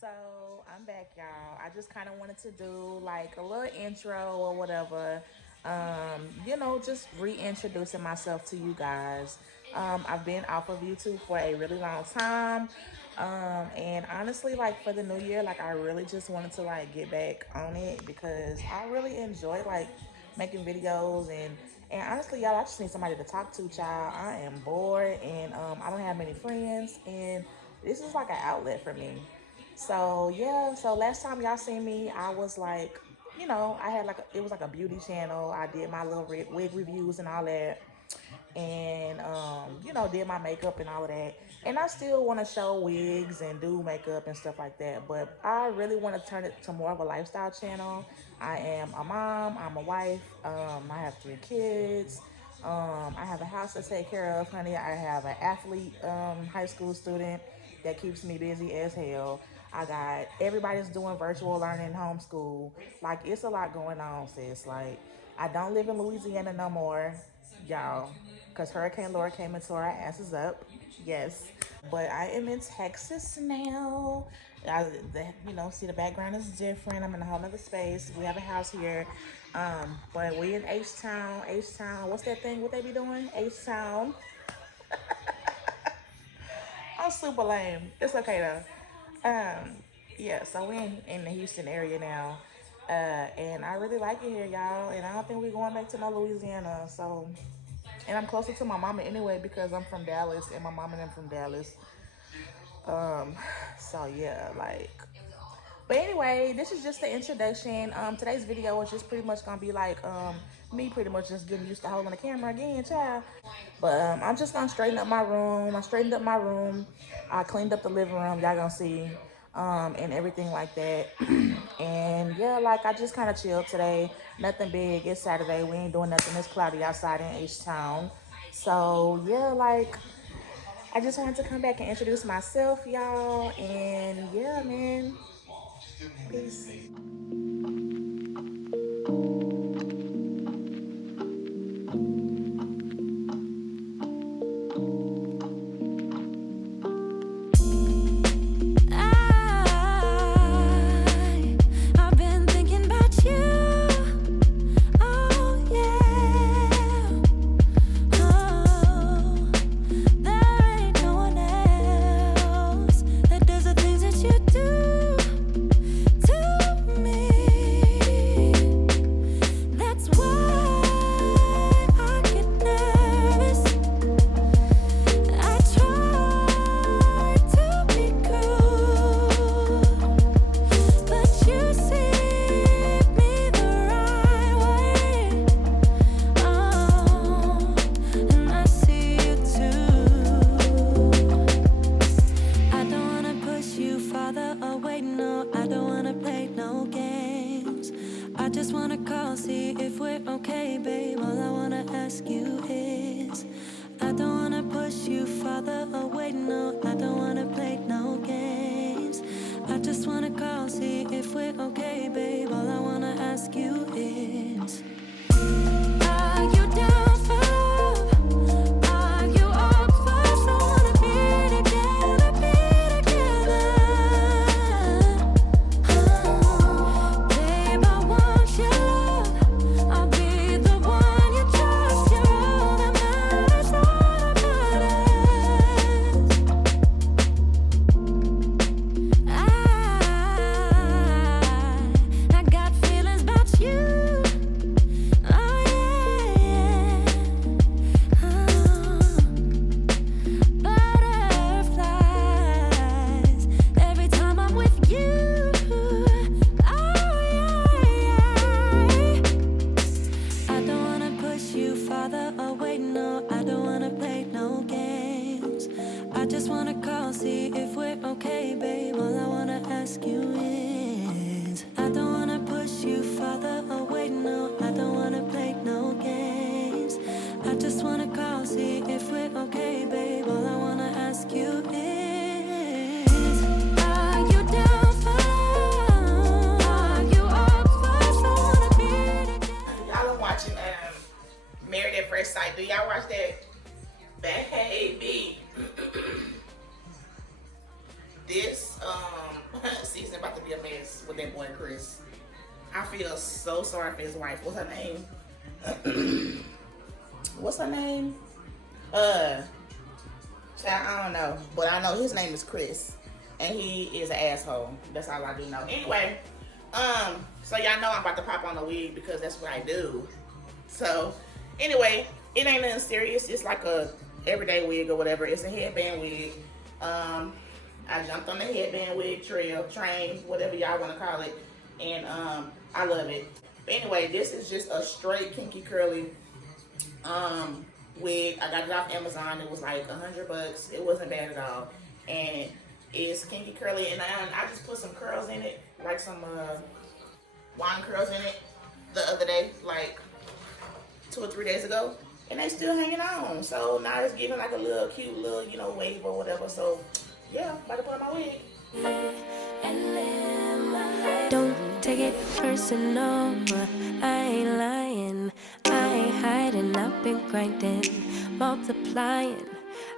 So I'm back, y'all. I just kind of wanted to do like a little intro or whatever. Just reintroducing myself to you guys. I've been off of YouTube for a really long time. And honestly, like for the new year, like I really just wanted to like get back on it because I really enjoy like making videos and honestly, y'all, I just need somebody to talk to, child. I am bored and I don't have many friends and this is like an outlet for me. So yeah, so last time y'all seen me, I was like, I had like it was like a beauty channel. I did my little wig reviews and all that, and did my makeup and all of that. And I still want to show wigs and do makeup and stuff like that. But I really want to turn it to more of a lifestyle channel. I am a mom. I'm a wife. I have 3 kids. I have a house to take care of, honey. I have an athlete, high school student that keeps me busy as hell. I got everybody's doing virtual learning, homeschool. Like it's a lot going on, sis. Like I don't live in Louisiana no more, y'all, because Hurricane Laura came and tore our asses up. Yes, but I am in Texas now. See the background is different. I'm in a whole other space. We have a house here, but we in H Town. H Town. What's that thing? What they be doing? H Town. I'm super lame. It's okay though. Yeah, so we in the Houston area now. And I really like it here, y'all. And I don't think we're going back to no Louisiana. So, and I'm closer to my mama anyway because I'm from Dallas and my mama and them from Dallas. Um, so yeah, like. But anyway, this is just the introduction. Today's video is just pretty much gonna be like me pretty much just getting used to holding the camera again, child. But I'm just gonna straighten up my room. I straightened up my room. I cleaned up the living room. Y'all gonna see, and everything like that. And yeah, like I just kind of chilled today. Nothing big. It's Saturday. We ain't doing nothing. It's cloudy outside in H Town. So yeah, like I just wanted to come back and introduce myself, y'all. And yeah, man. Peace. I've been thinking about you. Oh yeah. Oh, there ain't no one else that does the things that you do to me. That's why I get nervous. I try to be cool, but you see me the right way. Oh, and I see you too. I don't wanna push you farther away, no. I don't wanna play no games. I just wanna call, see if we're okay, babe. All I wanna ask you is, I don't wanna push you farther away, no. I don't wanna play no games. I just wanna call, see if we're okay, babe. All I wanna ask you is, are you down for love? Are you up for someone to be together, be together? Babe, I want your love. I'll be the one you trust. You're all that matters, all that matters. I got feelings about you. Oh yeah, butterflies every time I'm with you. Oh yeah, I don't wanna push you farther away, no. I don't wanna play no games. I just wanna call, see if we're okay, babe. All I wanna ask you is, I don't wanna push you farther away, no. I don't wanna play no games. I just wanna call, see if we're okay, babe. All I wanna ask you is, are you down for love? Are you up for someone to be together? Y'all are watching Married at First Sight. Do y'all watch that? Baby. This season about to be a mess with that boy Chris. I feel so sorry for his wife. What's her name? What's her name? Uh, Child, I don't know, but I know his name is Chris, and he is an asshole. That's all I do know. Anyway, so y'all know I'm about to pop on a wig because that's what I do. So, anyway, it ain't nothing serious. It's like a everyday wig or whatever. It's a headband wig. I jumped on the headband wig train, whatever y'all want to call it, and I love it. But anyway, this is just a straight kinky curly wig. I got it off Amazon. It was like $100. It wasn't bad at all, and it's kinky curly. And I just put some curls in it, like some wine curls in it, the other day, like 2 or 3 days ago, and they still hanging on. So now it's giving like a little cute little wave or whatever. So yeah, about to put on my wig. Don't take it personal, I ain't lying, I ain't hiding, I've been grinding, multiplying.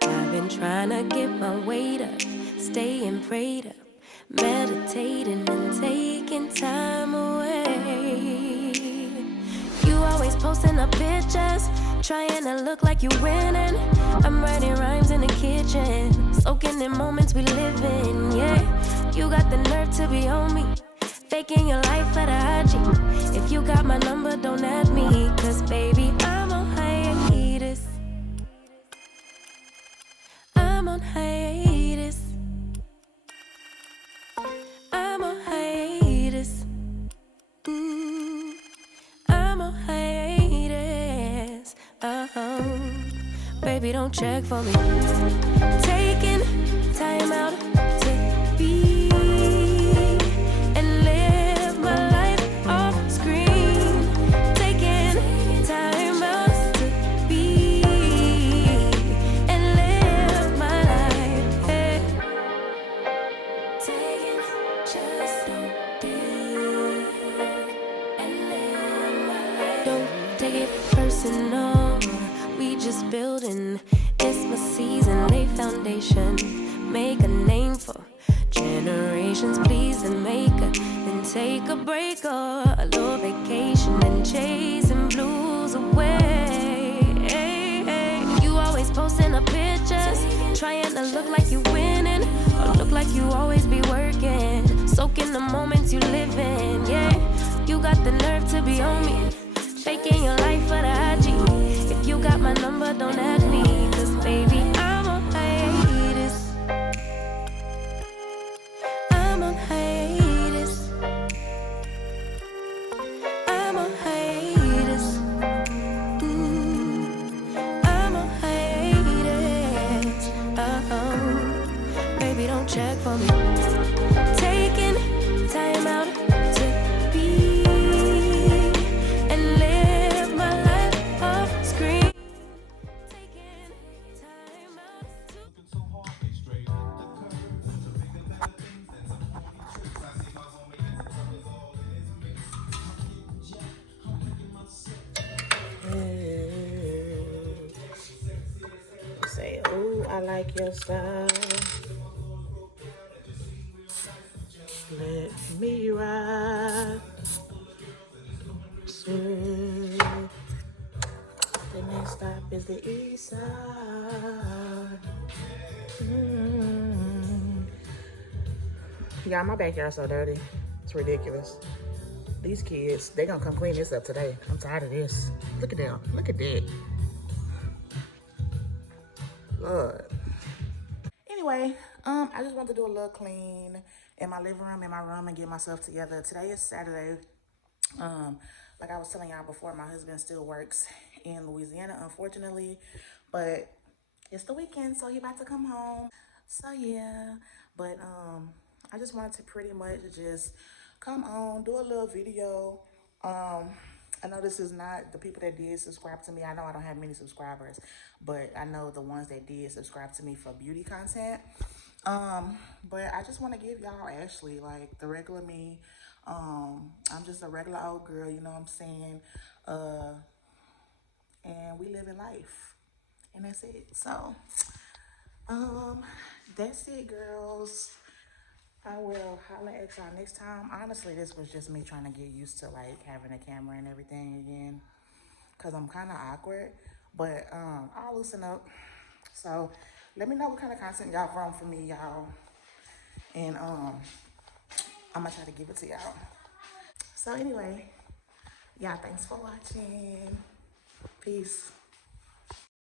I've been trying to get my weight up, staying prayed up, meditating and taking time away. You always posting up pictures, trying to look like you winning. I'm writing rhymes in the kitchen, soaking in moments we live in, yeah. You got the nerve to be on me, faking your life for the IG. If you got my number, don't add me, cause baby, I'm on hiatus. I'm on hiatus. I'm on hiatus. I'm on hiatus. Baby, don't check for me. Taking time out to be and live my life off screen. Taking time out to be and live my life. Hey. Taking just don't be and live my life. Don't take it personal. We just building. It's my season, lay foundation. Make a name for generations, please the maker. Then take a break or a little vacation and chasing blues away. Hey, hey. You always posting up pictures, trying to look like you winning, or look like you always be working, soaking the moments you live in, yeah. You got the nerve to be on me, faking your life for the IG. If you got my number, don't add me, cause baby, I'm on hiatus. I'm on hiatus. I'm on hiatus. I'm on hiatus. Baby, don't check for me. Taking time out to be and live my life off screen. Taking time out to Say, ooh, I like your style. Let me ride. Smooth. The next stop is the east side. Y'all, my backyard's so dirty. It's ridiculous. These kids, they gonna come clean this up today. I'm tired of this. Look at them. Look at that. Lord. Anyway, I just want to do a little clean in my living room, in my room, and get myself together. Today is Saturday. Like I was telling y'all before, my husband still works in Louisiana, unfortunately, but it's the weekend, so he about to come home. So yeah, but I just wanted to pretty much just come on, do a little video. I know this is not the people that did subscribe to me. I know I don't have many subscribers, but I know the ones that did subscribe to me for beauty content. But I just want to give y'all actually like the regular me. I'm just a regular old girl, you know what I'm saying? And we live in life, and that's it. So, that's it, girls. I will holla at y'all next time. Honestly, this was just me trying to get used to like having a camera and everything again, cause I'm kind of awkward. But I'll loosen up. So let me know what kind of content y'all want from me, y'all, and I'm gonna try to give it to y'all. So anyway, y'all, thanks for watching. Peace.